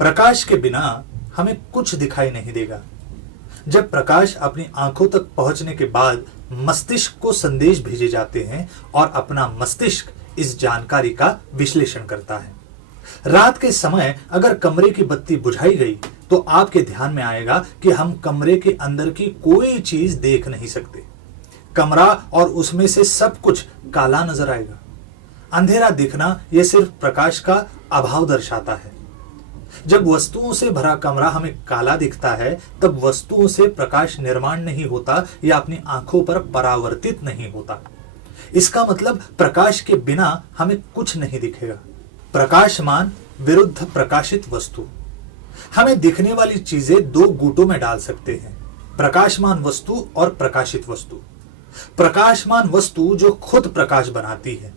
प्रकाश के बिना हमें कुछ दिखाई नहीं देगा। जब प्रकाश अपनी आंखों तक पहुंचने के बाद मस्तिष्क को संदेश भेजे जाते हैं और अपना मस्तिष्क इस जानकारी का विश्लेषण करता है। रात के समय अगर कमरे की बत्ती बुझाई गई तो आपके ध्यान में आएगा कि हम कमरे के अंदर की कोई चीज देख नहीं सकते। कमरा और उसमें से सब कुछ काला नजर आएगा। अंधेरा दिखना यह सिर्फ प्रकाश का अभाव दर्शाता है। जब वस्तुओं से भरा कमरा हमें काला दिखता है तब वस्तुओं से प्रकाश निर्माण नहीं होता या अपनी आंखों पर परावर्तित नहीं होता। इसका मतलब प्रकाश के बिना हमें कुछ नहीं दिखेगा। प्रकाशमान विरुद्ध प्रकाशित वस्तु। हमें दिखने वाली चीजें दो गुटों में डाल सकते हैं, प्रकाशमान वस्तु और प्रकाशित वस्तु। प्रकाशमान वस्तु जो खुद प्रकाश बनाती है,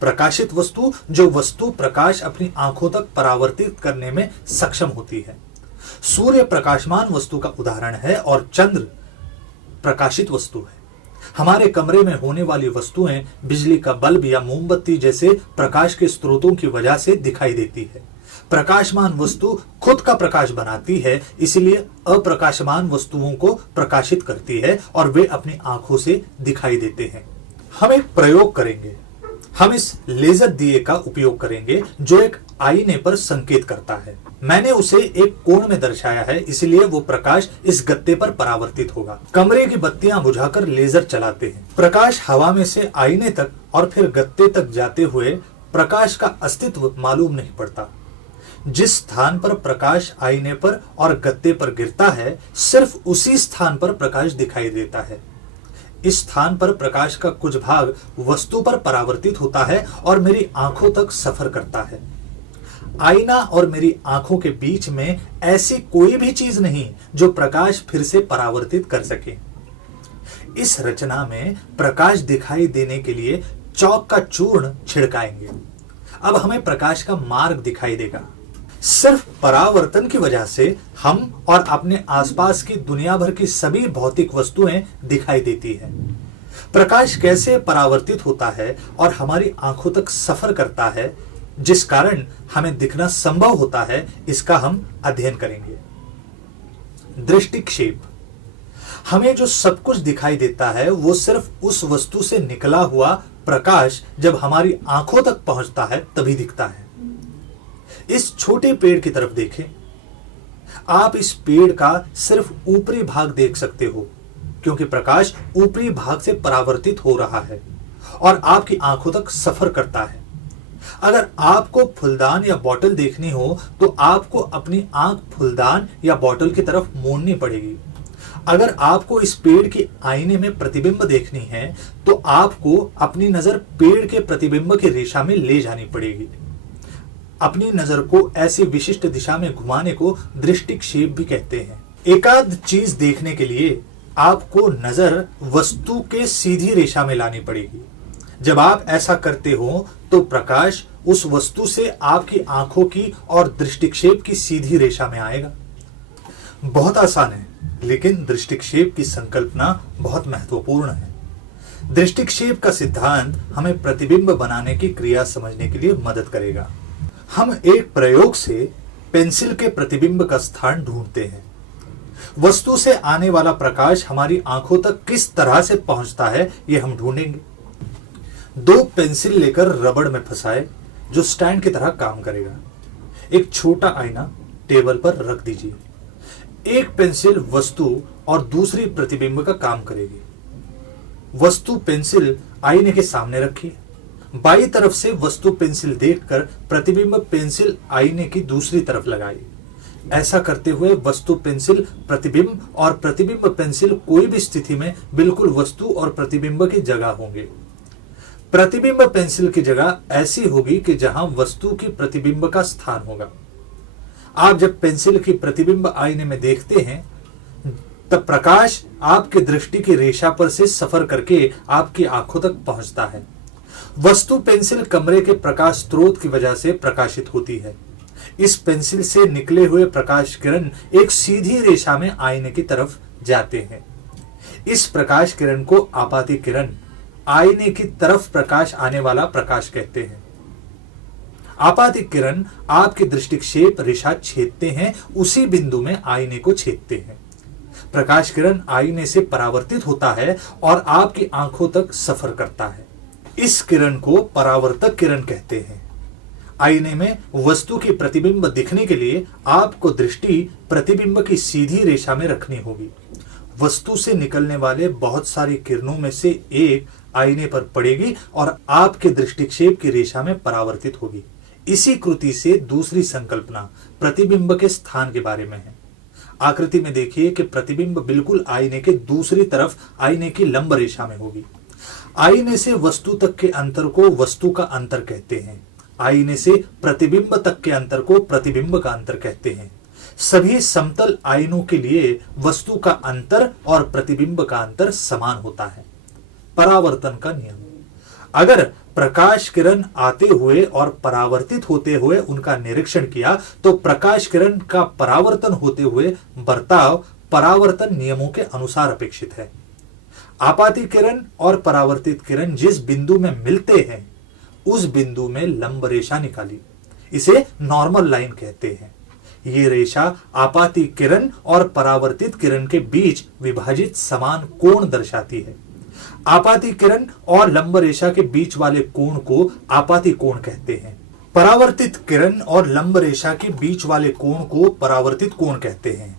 प्रकाशित वस्तु जो वस्तु प्रकाश अपनी आंखों तक परावर्तित करने में सक्षम होती है। सूर्य प्रकाशमान वस्तु का उदाहरण है और चंद्र प्रकाशित वस्तु है। हमारे कमरे में होने वाली वस्तुएं बिजली का बल्ब या मोमबत्ती जैसे प्रकाश के स्रोतों की वजह से दिखाई देती है। प्रकाशमान वस्तु खुद का प्रकाश बनाती है, इसलिए अप्रकाशमान वस्तुओं को प्रकाशित करती है और वे अपनी आंखों से दिखाई देते हैं। हम एक प्रयोग करेंगे। हम इस लेजर दिए का उपयोग करेंगे जो एक आईने पर संकेत करता है। मैंने उसे एक कोण में दर्शाया है, इसलिए वो प्रकाश इस गत्ते पर परावर्तित होगा। कमरे की बत्तियां बुझाकर लेजर चलाते हैं। प्रकाश हवा में से आईने तक और फिर गत्ते तक जाते हुए प्रकाश का अस्तित्व मालूम नहीं पड़ता। जिस स्थान पर प्रकाश आईने पर और गत्ते पर गिरता है, सिर्फ उसी स्थान पर प्रकाश दिखाई देता है। इस स्थान पर प्रकाश का कुछ भाग वस्तु पर परावर्तित होता है और मेरी आंखों तक सफर करता है। आईना और मेरी आंखों के बीच में ऐसी कोई भी चीज नहीं जो प्रकाश फिर से परावर्तित कर सके। इस रचना में प्रकाश दिखाई देने के लिए चौक का चूर्ण छिड़काएंगे। अब हमें प्रकाश का मार्ग दिखाई देगा। सिर्फ परावर्तन की वजह से हम और अपने आसपास की दुनिया भर की सभी भौतिक वस्तुएं दिखाई देती है। प्रकाश कैसे परावर्तित होता है और हमारी आंखों तक सफर करता है, जिस कारण हमें दिखना संभव होता है, इसका हम अध्ययन करेंगे। दृष्टिक्षेप। हमें जो सब कुछ दिखाई देता है वो सिर्फ उस वस्तु से निकला हुआ प्रकाश जब हमारी आंखों तक पहुंचता है तभी दिखता है। इस छोटे पेड़ की तरफ देखें। आप इस पेड़ का सिर्फ ऊपरी भाग देख सकते हो क्योंकि प्रकाश ऊपरी भाग से परावर्तित हो रहा है और आपकी आंखों तक सफर करता है। अगर आपको फूलदान या बोतल देखनी हो तो आपको अपनी आंख फूलदान या बोतल की तरफ मोड़नी पड़ेगी। अगर आपको इस पेड़ के आईने में प्रतिबिंब देखनी है तो आपको अपनी नजर पेड़ के प्रतिबिंब की रेखा में ले जानी पड़ेगी। अपनी नजर को ऐसी विशिष्ट दिशा में घुमाने को दृष्टिक्षेप भी कहते हैं। एकाध चीज देखने के लिए आपको नजर वस्तु के सीधी रेखा में लानी पड़ेगी। जब आप ऐसा करते हो तो प्रकाश उस वस्तु से आपकी आंखों की और दृष्टिक्षेप की सीधी रेखा में आएगा। बहुत आसान है, लेकिन दृष्टिक्षेप की संकल्पना बहुत महत्वपूर्ण है। दृष्टिक्षेप का सिद्धांत हमें प्रतिबिंब बनाने की क्रिया समझने के लिए मदद करेगा। हम एक प्रयोग से पेंसिल के प्रतिबिंब का स्थान ढूंढते हैं। वस्तु से आने वाला प्रकाश हमारी आंखों तक किस तरह से पहुंचता है यह हम ढूंढेंगे। दो पेंसिल लेकर रबड़ में फंसाए जो स्टैंड की तरह काम करेगा। एक छोटा आईना टेबल पर रख दीजिए। एक पेंसिल वस्तु और दूसरी प्रतिबिंब का काम करेगी। वस्तु पेंसिल आईने के सामने रखिए। बाईं तरफ से वस्तु पेंसिल देखकर प्रतिबिंब पेंसिल आईने की दूसरी तरफ लगाई। ऐसा करते हुए वस्तु पेंसिल प्रतिबिंब और प्रतिबिंब पेंसिल कोई भी स्थिति में बिल्कुल वस्तु और प्रतिबिंब की जगह होंगे। प्रतिबिंब पेंसिल की जगह ऐसी होगी कि जहां वस्तु की प्रतिबिंब का स्थान होगा। आप जब पेंसिल की प्रतिबिंब आईने में देखते हैं तब प्रकाश आपकी दृष्टि की रेखा पर से सफर करके आपकी आंखों तक पहुंचता है। वस्तु पेंसिल कमरे के प्रकाश स्रोत की वजह से प्रकाशित होती है। इस पेंसिल से निकले हुए प्रकाश किरण एक सीधी रेखा में आईने की तरफ जाते हैं। इस प्रकाश किरण को आपाती किरण, आईने की तरफ प्रकाश आने वाला प्रकाश कहते हैं। आपातिक किरण आपके दृष्टिक्षेप रेखा छेदते हैं, उसी बिंदु में आईने को छेदते हैं। प्रकाश किरण आईने से परावर्तित होता है और आपकी आंखों तक सफर करता है। इस किरण को परावर्तक किरण कहते हैं। आईने में वस्तु की प्रतिबिंब दिखने के लिए आपको दृष्टि प्रतिबिंब की सीधी रेखा में रखनी होगी। वस्तु से निकलने वाले बहुत सारी किरणों में से एक आईने पर पड़ेगी और आपके दृष्टिक्षेप की रेखा में परावर्तित होगी। इसी कृति से दूसरी संकल्पना प्रतिबिंब के स्थान के बारे में है। आकृति में देखिए कि प्रतिबिंब बिल्कुल आईने के दूसरी तरफ आईने की लंब रेखा में होगी। आईने से वस्तु तक के अंतर को वस्तु का अंतर कहते हैं। आईने से प्रतिबिंब तक के अंतर को प्रतिबिंब का अंतर कहते हैं। सभी समतल आईनों के लिए वस्तु का अंतर और प्रतिबिंब का अंतर समान होता है। परावर्तन का नियम। अगर प्रकाश किरण आते हुए और परावर्तित होते हुए उनका निरीक्षण किया तो प्रकाश किरण का परावर्तन होते हुए बर्ताव परावर्तन नियमों के अनुसार अपेक्षित है। आपातिक किरण और परावर्तित किरण जिस बिंदु में मिलते हैं उस बिंदु में लंब रेखा निकाली, इसे नॉर्मल लाइन कहते हैं। ये रेखा आपातिक किरण और परावर्तित किरण के बीच विभाजित समान कोण दर्शाती है। आपातिक किरण और लंब रेखा के बीच वाले कोण को आपातिक कोण कहते हैं। परावर्तित किरण और लंब रेखा के बीच वाले कोण को परावर्तित कोण कहते हैं।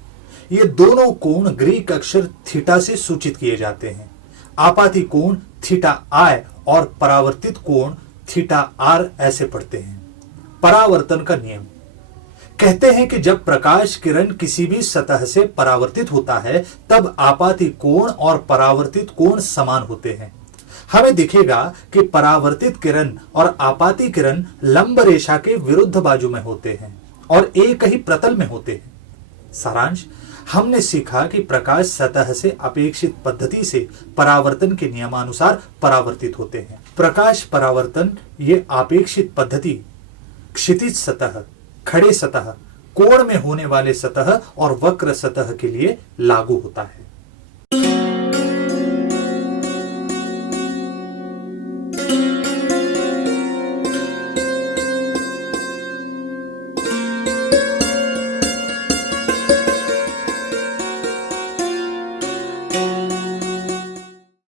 ये दोनों कोण ग्रीक अक्षर थीटा से सूचित किए जाते हैं। आपातिक कोण थीटा आई और परावर्तित कोण थीटा आर ऐसे पढ़ते हैं। परावर्तन का नियम कहते हैं कि जब प्रकाश किरण किसी भी सतह से परावर्तित होता है तब आपातिक कोण और परावर्तित कोण समान होते हैं। हमें दिखेगा कि परावर्तित किरण और आपातिक किरण लंब रेखा के विरुद्ध बाजू में होते हैं और एक ही प्रतल में होते हैं। सारांश, हमने सीखा कि प्रकाश सतह से अपेक्षित पद्धति से परावर्तन के नियमानुसार परावर्तित होते हैं। प्रकाश परावर्तन ये अपेक्षित पद्धति क्षितिज सतह, खड़े सतह, कोण में होने वाले सतह और वक्र सतह के लिए लागू होता है।